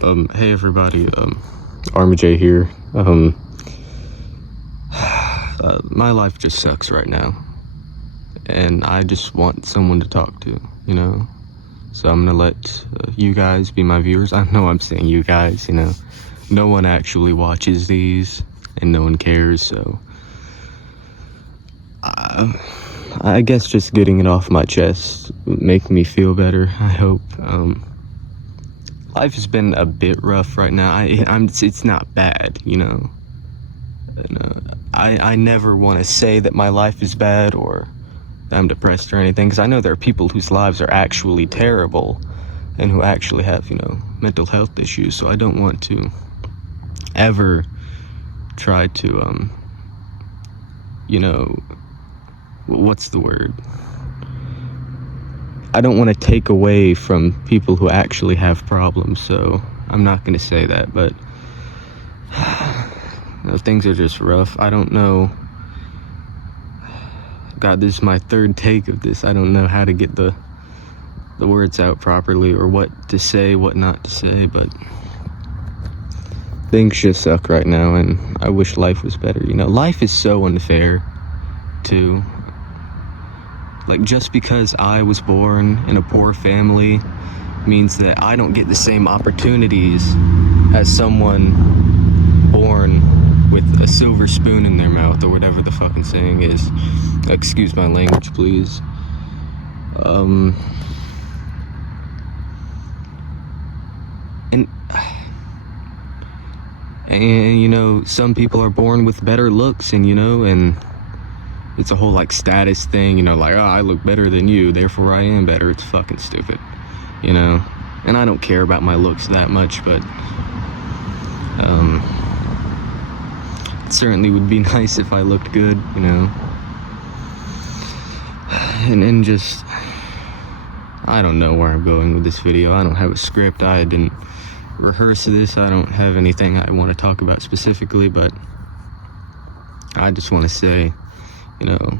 Hey everybody, Armi-J here. My life just sucks right now, and I just want someone to talk to, you know? So I'm gonna let you guys be my viewers. I know I'm saying you guys, you know? No one actually watches these, and no one cares, so... I guess just getting it off my chest would make me feel better, I hope. Life has been a bit rough right now. It's not bad, you know. I never want to say that my life is bad or that I'm depressed or anything, because I know there are people whose lives are actually terrible and who actually have, you know, mental health issues. So I don't want to ever try to, you know, what's the word? I don't want to take away from people who actually have problems, so I'm not going to say that, but you know, things are just rough. I don't know. God, this is my third take of this. I don't know how to get the words out properly or what to say, what not to say, but things just suck right now, and I wish life was better. You know, life is so unfair, too. Like, just because I was born in a poor family means that I don't get the same opportunities as someone born with a silver spoon in their mouth, or whatever the fucking saying is. Excuse my language, please. And you know, some people are born with better looks, and you know, and it's a whole like status thing, you know, like, oh, I look better than you, therefore I am better. It's fucking stupid, you know. And I don't care about my looks that much, but it certainly would be nice if I looked good, you know. And just, I don't know where I'm going with this video. I don't have a script. I didn't rehearse this. I don't have anything I want to talk about specifically, but I just want to say, you know,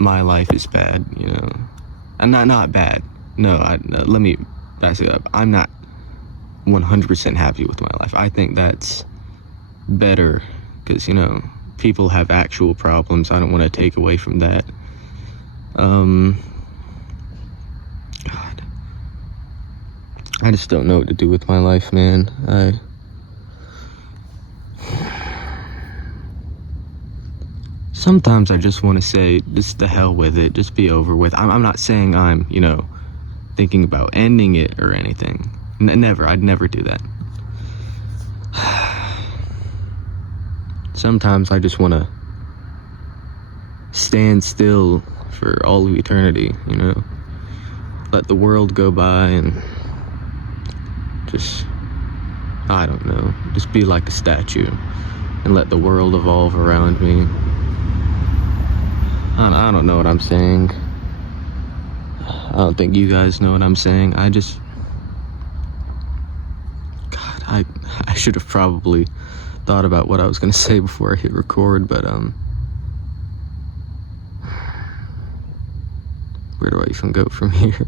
my life is bad, you know. And not bad. No, let me back it up. I'm not 100% happy with my life. I think that's better because, you know, people have actual problems. I don't want to take away from that. God. I just don't know what to do with my life, man. Sometimes I just want to say, just the hell with it, just be over with. I'm not saying I'm, you know, thinking about ending it or anything. Never, I'd never do that. Sometimes I just want to stand still for all of eternity, you know? Let the world go by and just, I don't know, just be like a statue and let the world evolve around me. I don't know what I'm saying. I don't think you guys know what I'm saying. God, I should have probably thought about what I was gonna say before I hit record, but where do I even go from here?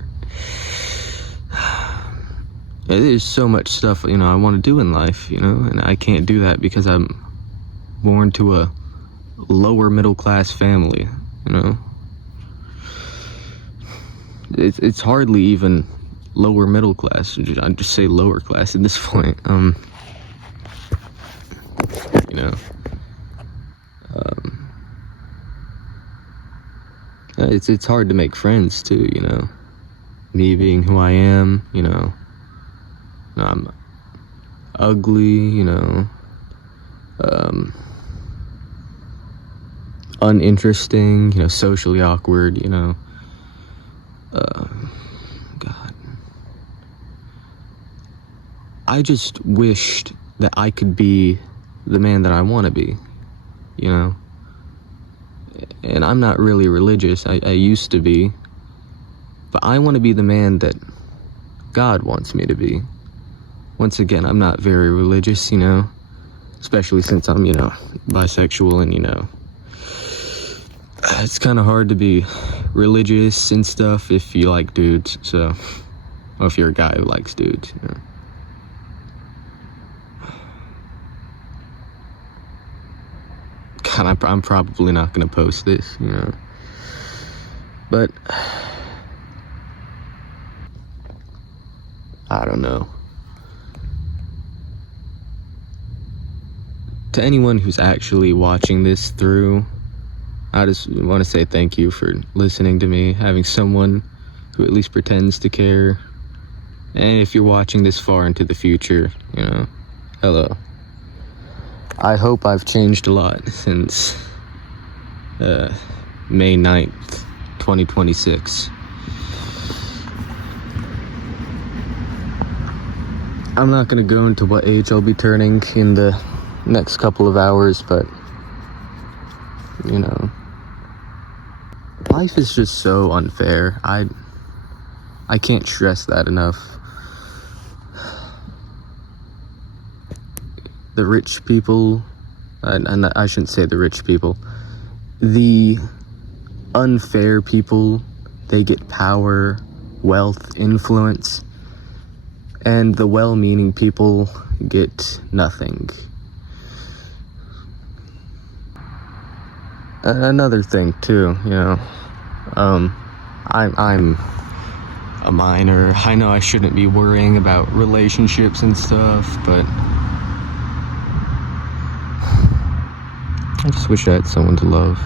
There's so much stuff, you know, I want to do in life, you know, and I can't do that because I'm born to a lower middle class family. You know, it's hardly even lower middle class. I'd just say lower class at this point. You know, it's hard to make friends too. You know, me being who I am. You know, I'm ugly. You know, uninteresting, you know, socially awkward, you know. God. I just wished that I could be the man that I want to be, you know. And I'm not really religious. I used to be. But I want to be the man that God wants me to be. Once again, I'm not very religious, you know. Especially since I'm, you know, bisexual and, you know, it's kind of hard to be religious and stuff if you like dudes, so, or if you're a guy who likes dudes, you know. I'm probably not gonna post this, you know. But I don't know. To anyone who's actually watching this through, I just want to say thank you for listening to me, having someone who at least pretends to care. And if you're watching this far into the future, you know, hello. I hope I've changed a lot since May 9th, 2026. I'm not gonna go into what age I'll be turning in the next couple of hours, but, you know, life is just so unfair. I can't stress that enough. The rich people, and I shouldn't say the rich people, the unfair people, they get power, wealth, influence, and the well-meaning people get nothing. Another thing too, you know, I'm a minor. I know I shouldn't be worrying about relationships and stuff, but I just wish I had someone to love.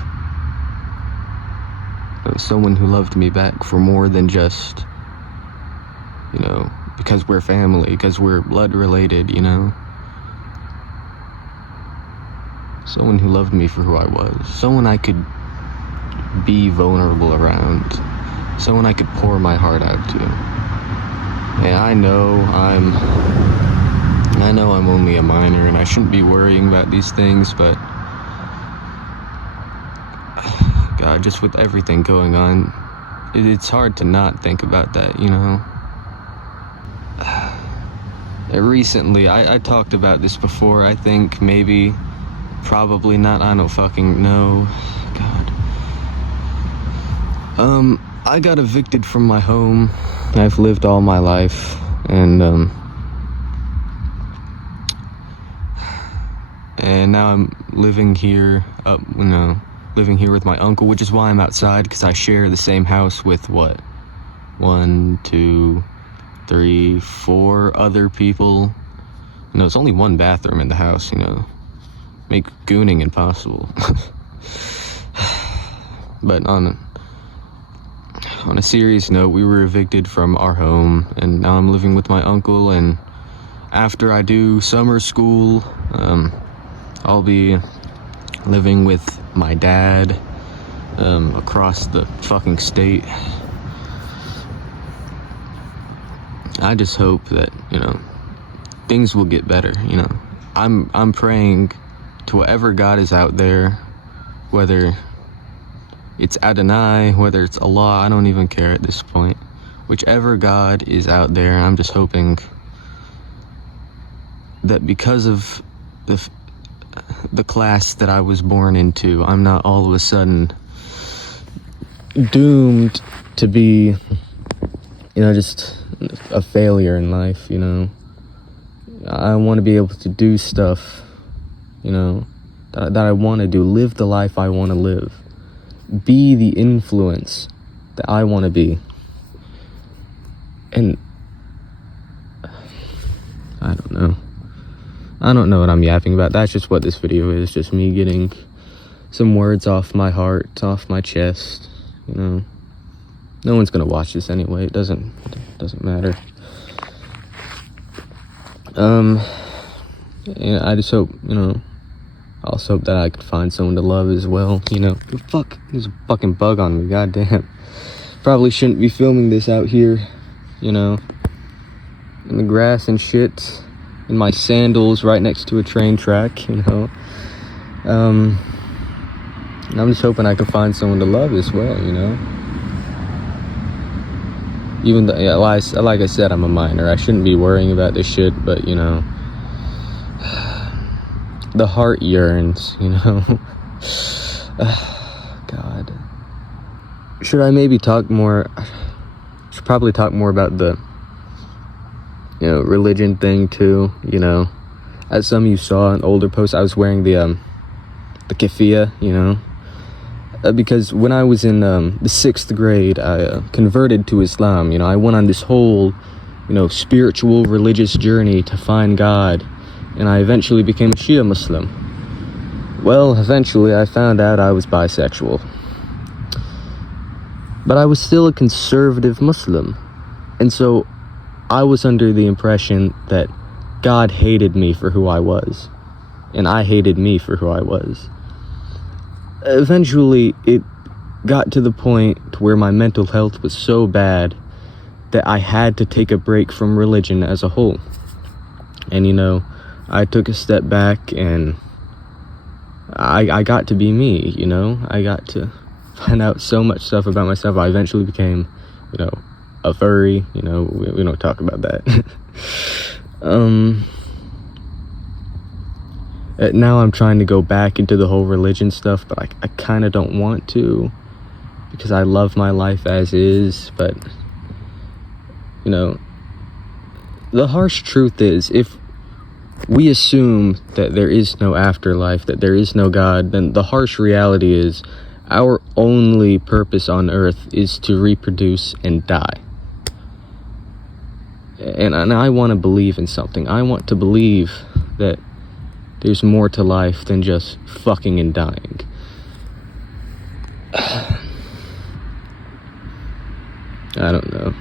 Someone who loved me back for more than just, you know, because we're family, because we're blood related, you know. Someone who loved me for who I was. Someone I could be vulnerable around. Someone I could pour my heart out to. And I know I'm only a minor and I shouldn't be worrying about these things, but God, just with everything going on, it's hard to not think about that, you know. Recently, I talked about this before, I think, maybe, probably not, I don't fucking know. God. I got evicted from my home. I've lived all my life, and now I'm living here, living here with my uncle, which is why I'm outside, because I share the same house with, 1, 2, 3, 4 other people. You know, it's only one bathroom in the house, you know. Make gooning impossible. But on a serious note, we were evicted from our home, and now I'm living with my uncle, and after I do summer school, I'll be living with my dad across the fucking state. I just hope that, you know, things will get better, you know. I'm praying to whatever God is out there, whether it's Adonai, whether it's Allah, I don't even care at this point. Whichever God is out there, I'm just hoping that because of the class that I was born into, I'm not all of a sudden doomed to be, you know, just a failure in life, you know. I want to be able to do stuff, you know, that I want to do, live the life I want to live, be the influence that I want to be. And I don't know what I'm yapping about. That's just what this video is, just me getting some words off my heart, off my chest, you know. No one's gonna watch this anyway, it doesn't matter. And I just hope, you know, I also hope that I could find someone to love as well, you know. Fuck, there's a fucking bug on me, goddamn. Probably shouldn't be filming this out here, you know, in the grass and shit, in my sandals right next to a train track, you know. And I'm just hoping I can find someone to love as well, you know. Even though, yeah, like I said, I'm a minor. I shouldn't be worrying about this shit, but, you know, the heart yearns, you know. God. Should I maybe talk more? Should probably talk more about the, you know, religion thing too, you know. As some of you saw in older posts, I was wearing the the keffiyah, you know. Because when I was in the 6th grade, I converted to Islam. You know, I went on this whole, you know, spiritual religious journey to find God, and I eventually became a Shia Muslim. Well, eventually I found out I was bisexual. But I was still a conservative Muslim, and so I was under the impression that God hated me for who I was, and I hated me for who I was. Eventually, it got to the point where my mental health was so bad that I had to take a break from religion as a whole. And, you know, I took a step back, and I got to be me, you know? I got to find out so much stuff about myself. I eventually became, you know, a furry, you know, we don't talk about that. Now I'm trying to go back into the whole religion stuff, but I kind of don't want to, because I love my life as is. But, you know, the harsh truth is, if we assume that there is no afterlife, that there is no God, then the harsh reality is our only purpose on earth is to reproduce and die. And I want to believe in something. I want to believe that there's more to life than just fucking and dying. I don't know.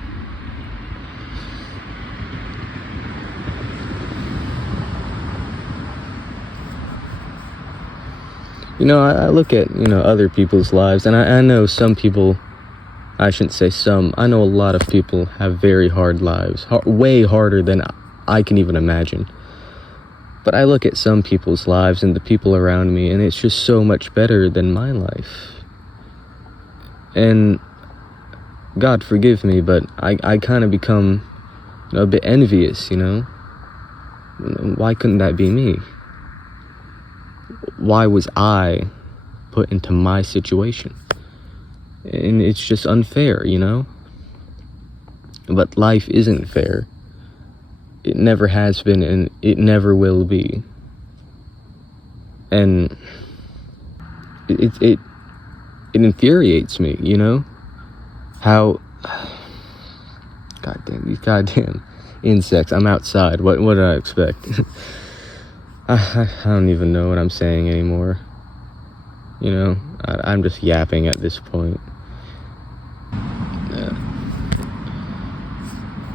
You know, I look at, you know, other people's lives, and I know some people, I shouldn't say some, I know a lot of people have very hard lives, way harder than I can even imagine. But I look at some people's lives and the people around me, and it's just so much better than my life. And God forgive me, but I kind of become, you know, a bit envious, you know? Why couldn't that be me? Why was I put into my situation? And it's just unfair, you know? But life isn't fair. It never has been, and it never will be. And it infuriates me, you know? How, goddamn, these goddamn insects. I'm outside. What did I expect? I don't even know what I'm saying anymore. You know, I'm just yapping at this point.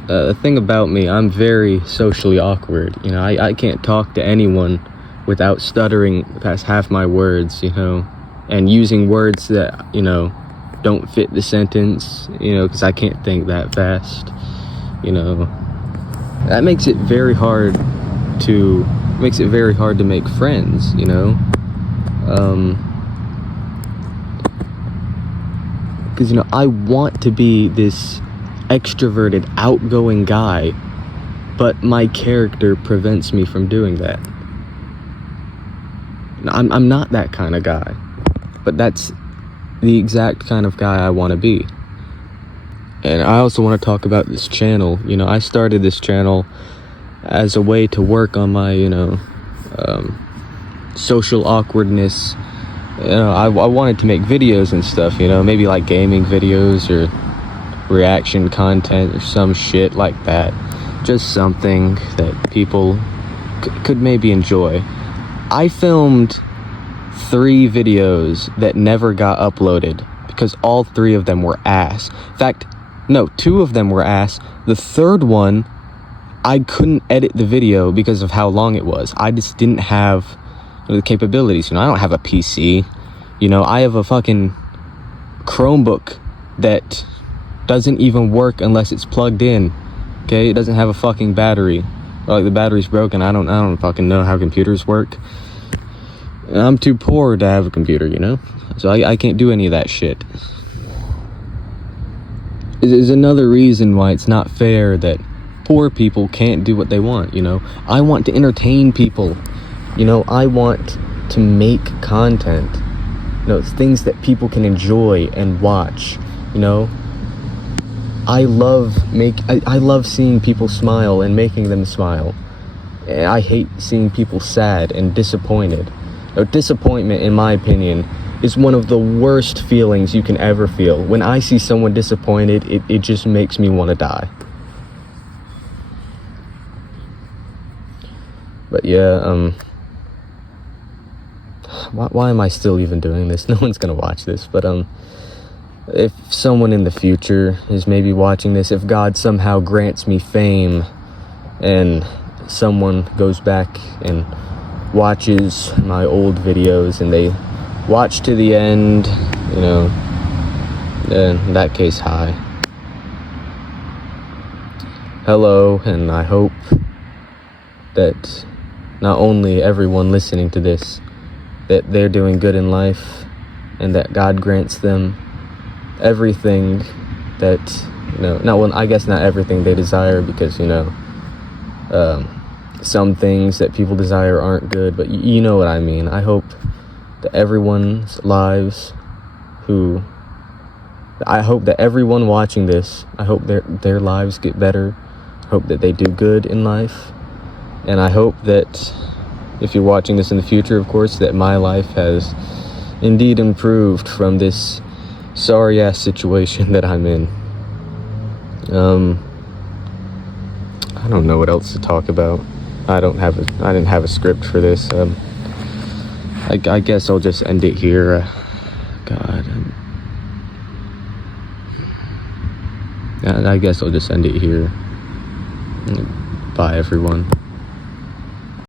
The thing about me, I'm very socially awkward. You know, I can't talk to anyone without stuttering past half my words, you know, and using words that, you know, don't fit the sentence, you know, because I can't think that fast, you know. That makes it very hard to make friends, you know. Because, you know, I want to be this extroverted, outgoing guy, but my character prevents me from doing that. I'm not that kind of guy, but that's the exact kind of guy I want to be. And I also want to talk about this channel. You know, I started this channel as a way to work on my, you know, social awkwardness. You know, I wanted to make videos and stuff, you know, maybe like gaming videos or reaction content or some shit like that. Just something that people could maybe enjoy. I filmed 3 videos that never got uploaded because all 3 of them were ass. In fact, no, 2 of them were ass. The 3rd one, I couldn't edit the video because of how long it was. I just didn't have the capabilities. You know, I don't have a PC. You know, I have a fucking Chromebook that doesn't even work unless it's plugged in. Okay, it doesn't have a fucking battery. Or like the battery's broken. I don't fucking know how computers work. I'm too poor to have a computer, you know? So I can't do any of that shit. Is another reason why it's not fair that poor people can't do what they want, you know? I want to entertain people. You know, I want to make content. You know, it's things that people can enjoy and watch, you know? I love seeing people smile and making them smile. And I hate seeing people sad and disappointed. Disappointment, in my opinion, is one of the worst feelings you can ever feel. When I see someone disappointed, it just makes me want to die. But yeah, why am I still even doing this? No one's gonna watch this, but if someone in the future is maybe watching this, if God somehow grants me fame and someone goes back and watches my old videos and they watch to the end, you know, in that case, hi. Hello, and I hope that not only everyone listening to this, that they're doing good in life and that God grants them everything that, you know, well, I guess not everything they desire, because, you know, some things that people desire aren't good, but you know what I mean. I hope that everyone's lives I hope that everyone watching this, I hope their lives get better. I hope that they do good in life. And I hope that if you're watching this in the future, of course, that my life has indeed improved from this sorry ass situation that I'm in. I don't know what else to talk about. I didn't have a script for this. I guess I'll just end it here. I guess I'll just end it here. Bye, everyone.